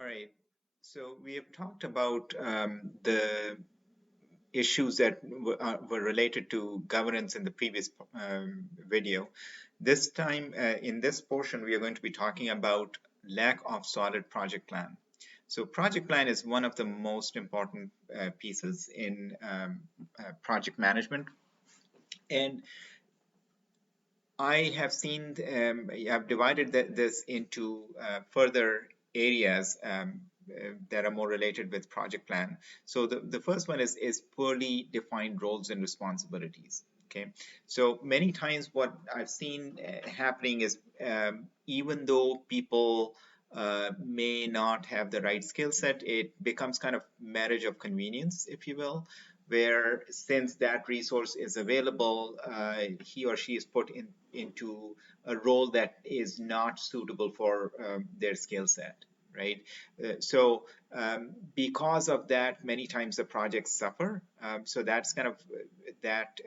All right. So we have talked about the issues that were related to governance in the previous video. This time, in this portion, we are going to be talking about lack of solid project plan. So project plan is one of the most important pieces in project management. And I have seen, I've divided this into further areas that are more related with project plan. So the first one is poorly defined roles and responsibilities. Okay, so many times what I've seen happening is even though people may not have the right skill set, it becomes kind of marriage of convenience, if you will, where since that resource is available, he or she is put into a role that is not suitable for their skill set, right? Because of that, many times the projects suffer. So that's kind of that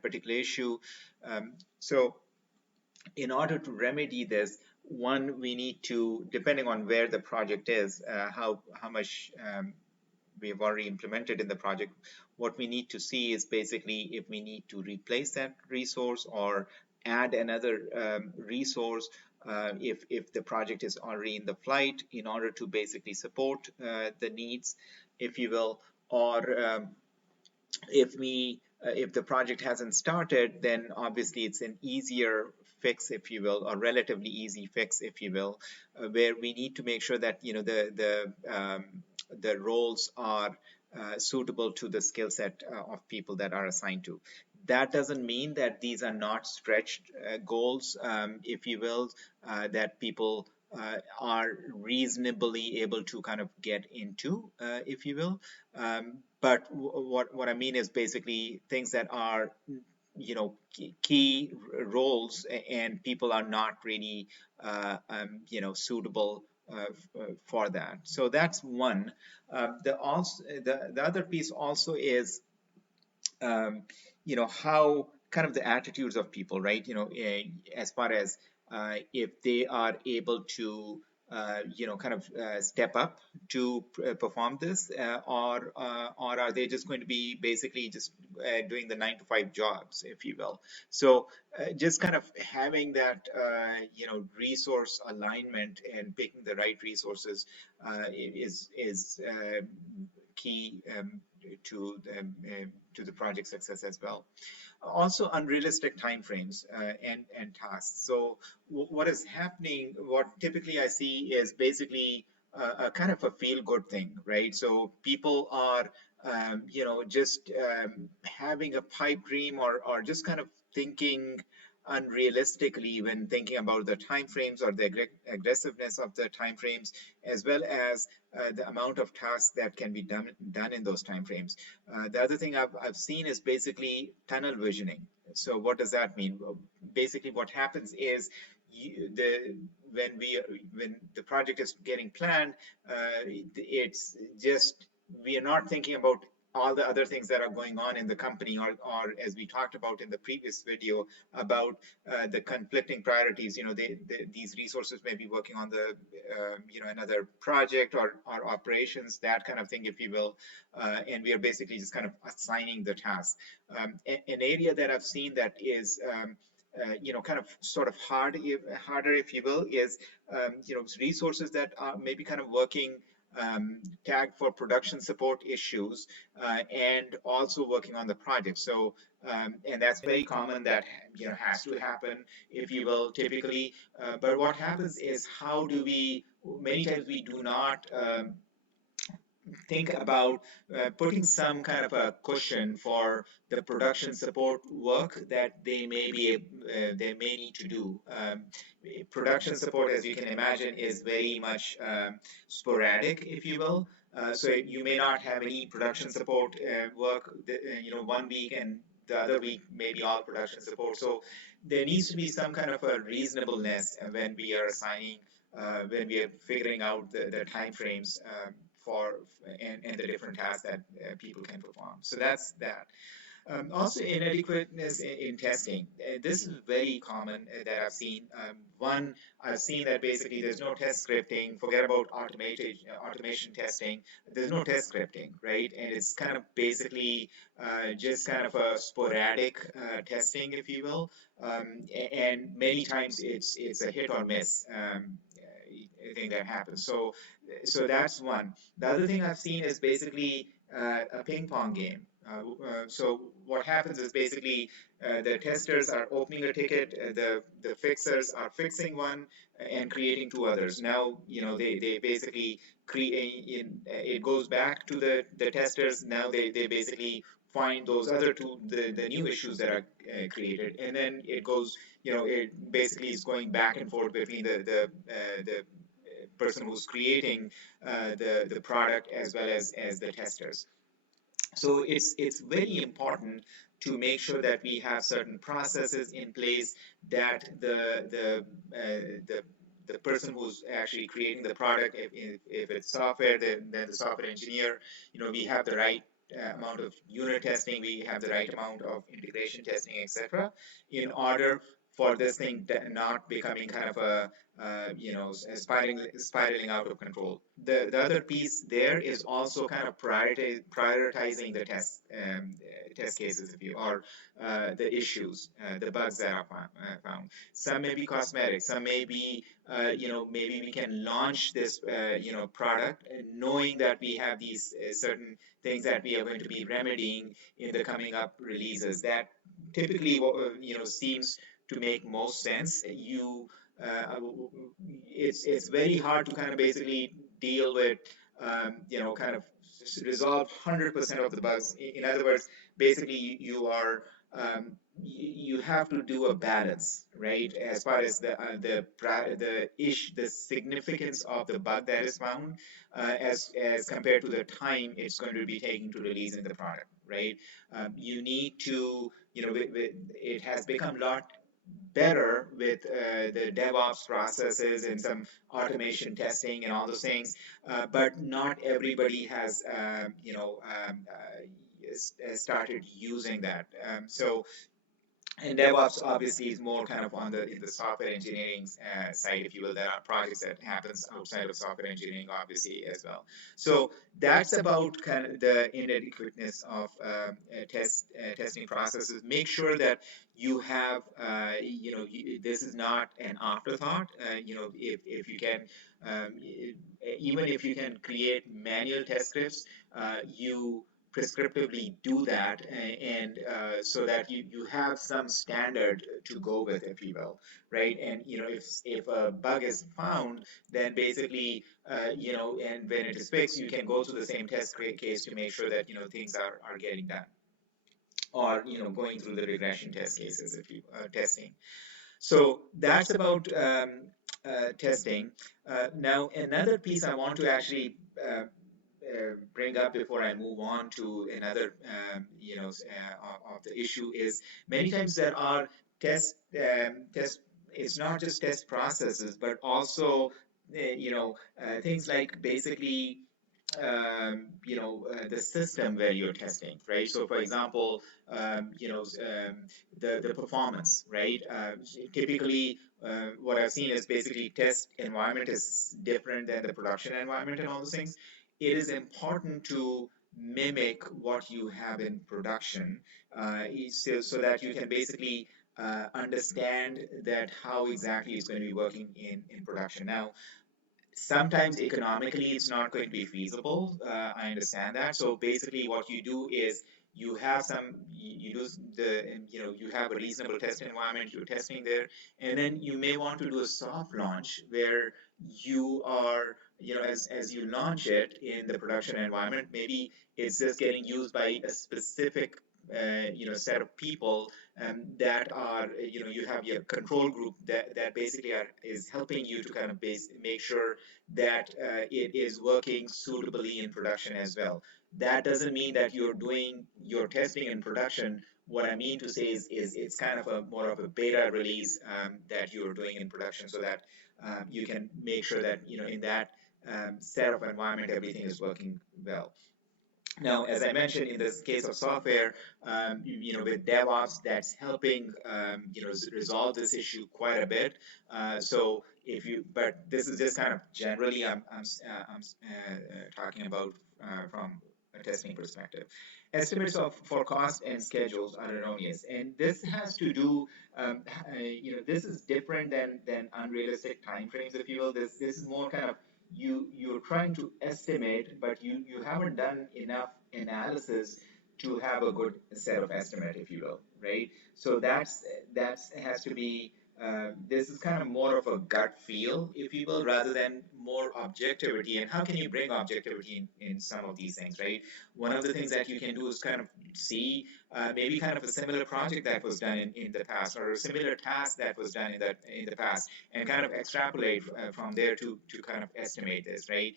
particular issue. So in order to remedy this, one, we need to, depending on where the project is, how much we have already implemented in the project, what we need to see is basically if we need to replace that resource or add another resource if the project is already in the flight in order to basically support the needs, if you will, or if the project hasn't started, then obviously it's an easier fix, if you will, or relatively easy fix, if you will, where we need to make sure that the roles are suitable to the skill set of people that are assigned to. That doesn't mean that these are not stretched goals, if you will, that people are reasonably able to kind of get into, if you will. But what I mean is basically things that are key roles and people are not really suitable for that. So that's one. The other piece also is how kind of the attitudes of people, right? As far as if they are able to kind of step up to perform this, or are they just going to be basically just doing the 9 to 5 jobs, if you will. So just kind of having that resource alignment and picking the right resources is key to the project success as well. Also, unrealistic timeframes and tasks. So what is happening, what typically I see is basically a kind of a feel-good thing, right? So people are, just having a pipe dream or just kind of thinking unrealistically when thinking about the timeframes or the aggressiveness of the timeframes, as well as the amount of tasks that can be done in those timeframes. The other thing I've seen is basically tunnel visioning. So what does that mean? Well, basically, what happens is when the project is getting planned, it's just we are not thinking about all the other things that are going on in the company, or as we talked about in the previous video about the conflicting priorities. These resources may be working on the another project or operations, that kind of thing, if you will, and we are basically just kind of assigning the task. An area that I've seen that is kind of sort of harder, if you will, is resources that are maybe kind of working tagged for production support issues and also working on the project. So and that's very common, that has to happen, if you will, typically. But what happens is, how do we? Many times we do not. Think about putting some kind of a cushion for the production support work that they may need to do. Production support, as you can imagine, is very much sporadic, if you will. So you may not have any production support work, 1 week, and the other week maybe all production support. So there needs to be some kind of a reasonableness when we are assigning, when we are figuring out the time frames for and the different tasks that people can perform. So that's that. Also, inadequateness in testing. This is very common that I've seen. One, I've seen that basically there's no test scripting. Forget about automation testing. There's no test scripting, right? And it's kind of basically just kind of a sporadic testing, if you will. And many times it's a hit or miss. Thing that happens. So that's one. The other thing I've seen is basically a ping pong game. So what happens is basically the testers are opening a ticket, the fixers are fixing one and creating two others. Now, they basically create, it goes back to the testers. Now they basically find those other two, the new issues that are created, and then it goes, it basically is going back and forth between the person who's creating the product as well as the testers. So it's very important to make sure that we have certain processes in place that the person who's actually creating the product, if it's software, then the software engineer, we have the right amount of unit testing, we have the right amount of integration testing, etc., in order for this thing not becoming kind of a spiraling out of control. The other piece there is also kind of prioritizing the test cases, if you, or the issues, the bugs that are found. Some may be cosmetic, some may be, maybe we can launch this, product knowing that we have these certain things that we are going to be remedying in the coming up releases. That typically, seems to make most sense. It's very hard to kind of basically deal with, kind of resolve 100% of the bugs. In other words, basically you are, you have to do a balance, right? As far as the significance of the bug that is found, as compared to the time it's going to be taking to releasing the product, right? You need to, it has become a lot better with the DevOps processes and some automation testing and all those things, but not everybody has, started using that. And DevOps obviously is more kind of on the in the software engineering side, if you will. There are projects that happens outside of software engineering, obviously, as well. So that's about kind of the inadequateness of testing processes. Make sure that you have, this is not an afterthought. If you can, even if you can create manual test scripts, you prescriptively do that, and so that you have some standard to go with, if you will, right? And if a bug is found, then basically, and when it is fixed, you can go through the same test case to make sure that things are getting done, or going through the regression test cases, if you testing. So that's about testing. Now another piece I want to actually bring up before I move on to another, of the issue is many times there are test. It's not just test processes, but also, things like basically, the system where you're testing, right? So, for example, the performance, right? Typically, what I've seen is basically test environment is different than the production environment and all those things. It is important to mimic what you have in production, so that you can basically understand that how exactly it's going to be working in production. Now, sometimes economically it's not going to be feasible. I understand that. So basically, what you do is you have you do you have a reasonable test environment. You're testing there, and then you may want to do a soft launch where you are, as you launch it in the production environment, maybe it's just getting used by a specific set of people, that are, you have your control group that basically is helping you to kind of make sure that it is working suitably in production as well. That doesn't mean that you're doing your testing in production. What I mean to say is it's kind of a more of a beta release, that you're doing in production, so that you can make sure that in that set of environment everything is working well. Now, as I mentioned, in this case of software, with DevOps, that's helping, resolve this issue quite a bit. So if you, but this is just kind of generally, talking about from a testing perspective. Estimates of for cost and schedules are erroneous, and this has to do, this is different than unrealistic timeframes, if you will. This is more kind of you're trying to estimate, but you haven't done enough analysis to have a good set of estimate, if you will, right? So that's has to be, this is kind of more of a gut feel, if you will, rather than more objectivity. And how can you bring objectivity in some of these things, right? One of the things that you can do is kind of see, maybe kind of a similar project that was done in the past, or a similar task that was done in the past, and kind of extrapolate from there to kind of estimate this, right?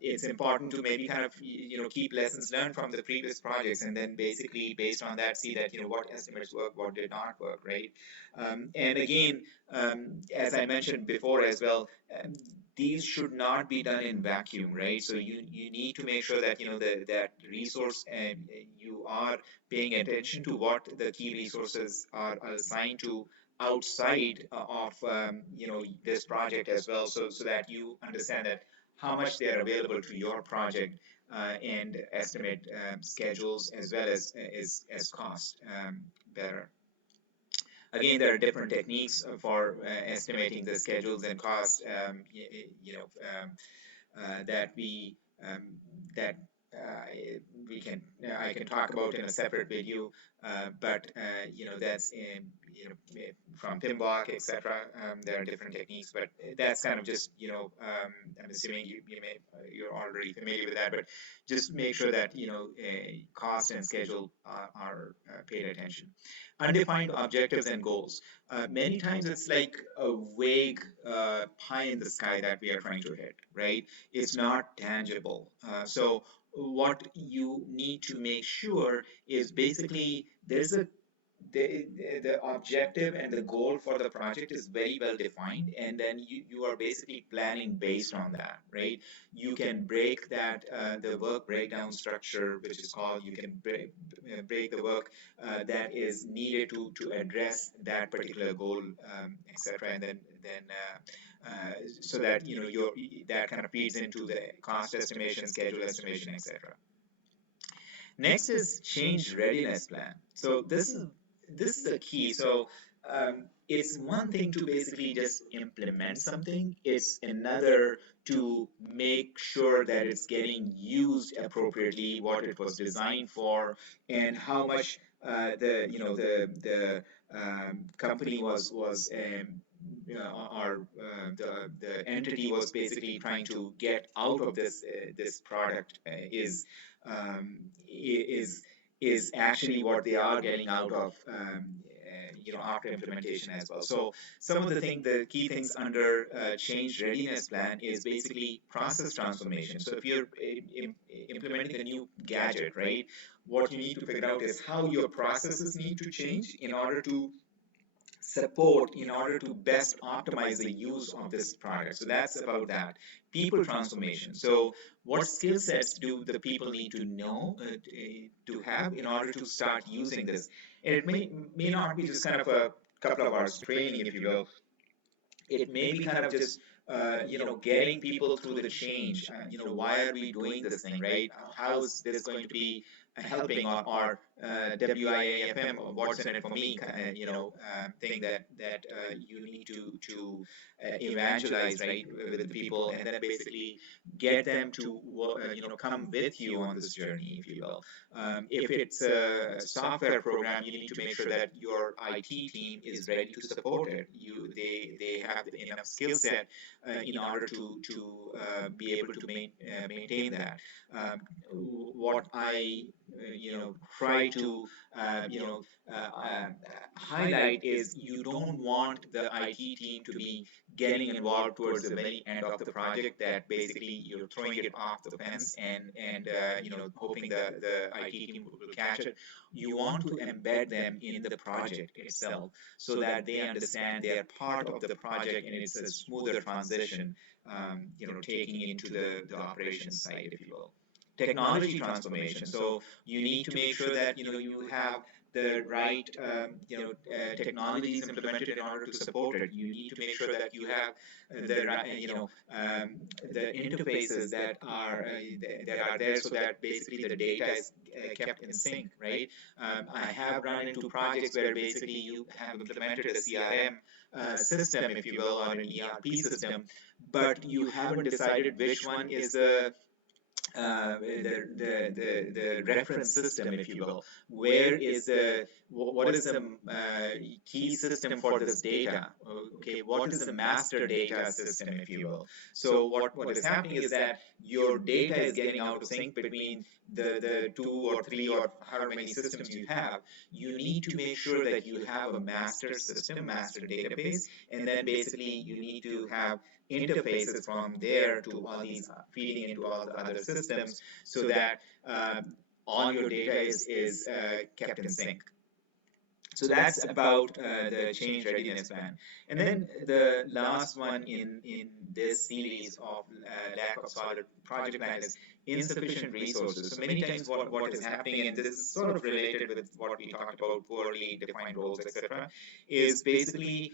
It's important to maybe kind of keep lessons learned from the previous projects, and then basically based on that see that what estimates work, what did not work, right? And again, as I mentioned before as well, these should not be done in vacuum, right? So you need to make sure that that resource, and you are paying attention to what the key resources are assigned to outside of this project as well, so that you understand that how much they are available to your project, and estimate schedules as well as cost better. Again, there are different techniques for estimating the schedules and costs, that um, that we can I can talk about in a separate video, but that's from PMBOK, etc. There are different techniques, but that's kind of just I'm assuming you're already familiar with that, but just make sure that cost and schedule are paid attention. Undefined objectives and goals. Many times it's like a vague pie in the sky that we are trying to hit, right? It's not tangible. So what you need to make sure is basically there's a the objective and the goal for the project is very well defined, and then you are basically planning based on that, right? You can break that the work breakdown structure, which is called, you can break the work that is needed to address that particular goal, etc. And then so that your that kind of feeds into the cost estimation, schedule estimation, etc. Next is change readiness plan. So this is a key. So it's one thing to basically just implement something. It's another to make sure that it's getting used appropriately, what it was designed for, and how much the company or the entity was basically trying to get out of this product, um, is is actually what they are getting out of after implementation as well. So some of the key things under change readiness plan is basically process transformation. So if you're implementing a new gadget, right, what you need to figure out is how your processes need to change in order to support, in order to best optimize the use of this product. So that's about that. People transformation. So what skill sets do the people need to know, to have in order to start using this? And it may not be just kind of a couple of hours training, if you will. It may be kind of just getting people through the change. Why are we doing this thing, right? How is this going to be helping, or WIAFM, or what's in it for me, thing that you need to evangelize, right, with the people, and then basically get them to come with you on this journey, if you will. If it's a software program, you need to make sure that your IT team is ready to support it. They have enough skill set in order be able to maintain that. What I try to uh, you know highlight is you don't want the IT team to be getting involved towards the very end of the project, that basically you're throwing it off the fence and hoping the IT team will catch it. You want to embed them in the project itself so that they understand they are part of the project, and it's a smoother transition, taking into the operations side, if you will. technology transformation. So you need to make sure that you have the right technologies implemented in order to support it. You need to make sure that you have the interfaces that are there so that basically the data is kept in sync, right? I have run into projects where basically you have implemented a CRM system, if you will, or an ERP system, but you haven't decided which one is the reference system, if you will. Where is what is the key system for this data? Okay, what is the master data system, if you will? So what is happening is that your data is getting out of sync between the two or three or however many systems you have. You need to make sure that you have a master system, master database, and then basically you need to have interfaces from there to all these feeding into all the other systems so that all your data is kept in sync. So that's about the change readiness plan. And then the last one in this series of lack of solid project plan is insufficient resources. So many times what is happening, and this is sort of related with what we talked about, poorly defined roles, etc., is basically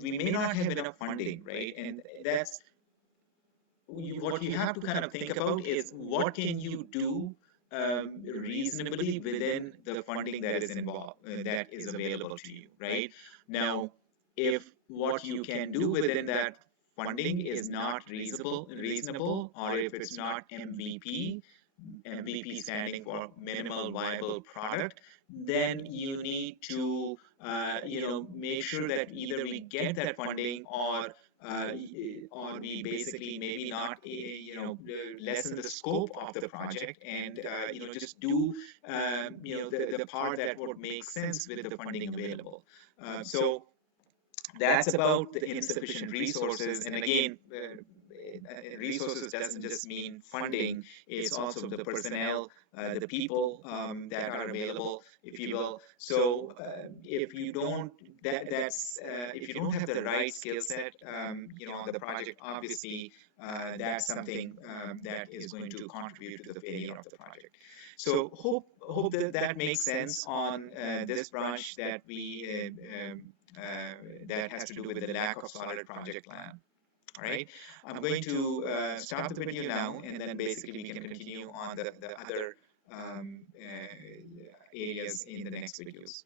we may not have enough funding, right? And that's what you have to kind of think about is what can you do reasonably within the funding that is involved, that is available to you, right? Now, if what you can do within that funding is not reasonable, or if it's not MVP standing for minimal viable product, then you need to make sure that either we get that funding uh, we basically maybe not lessen the scope of the project and just do the part that would make sense with the funding available. So that's about the insufficient resources. And again, resources doesn't just mean funding, it's also the personnel, the people that are available, if you will. So if you don't if you don't have the right skill set on the project, obviously that's something that is going to contribute to the failure of the project. So hope that that makes sense on this branch that we that has to do with the lack of solid project plan. All right, I'm going to stop the video now, and then basically we can continue on the other areas in the next videos.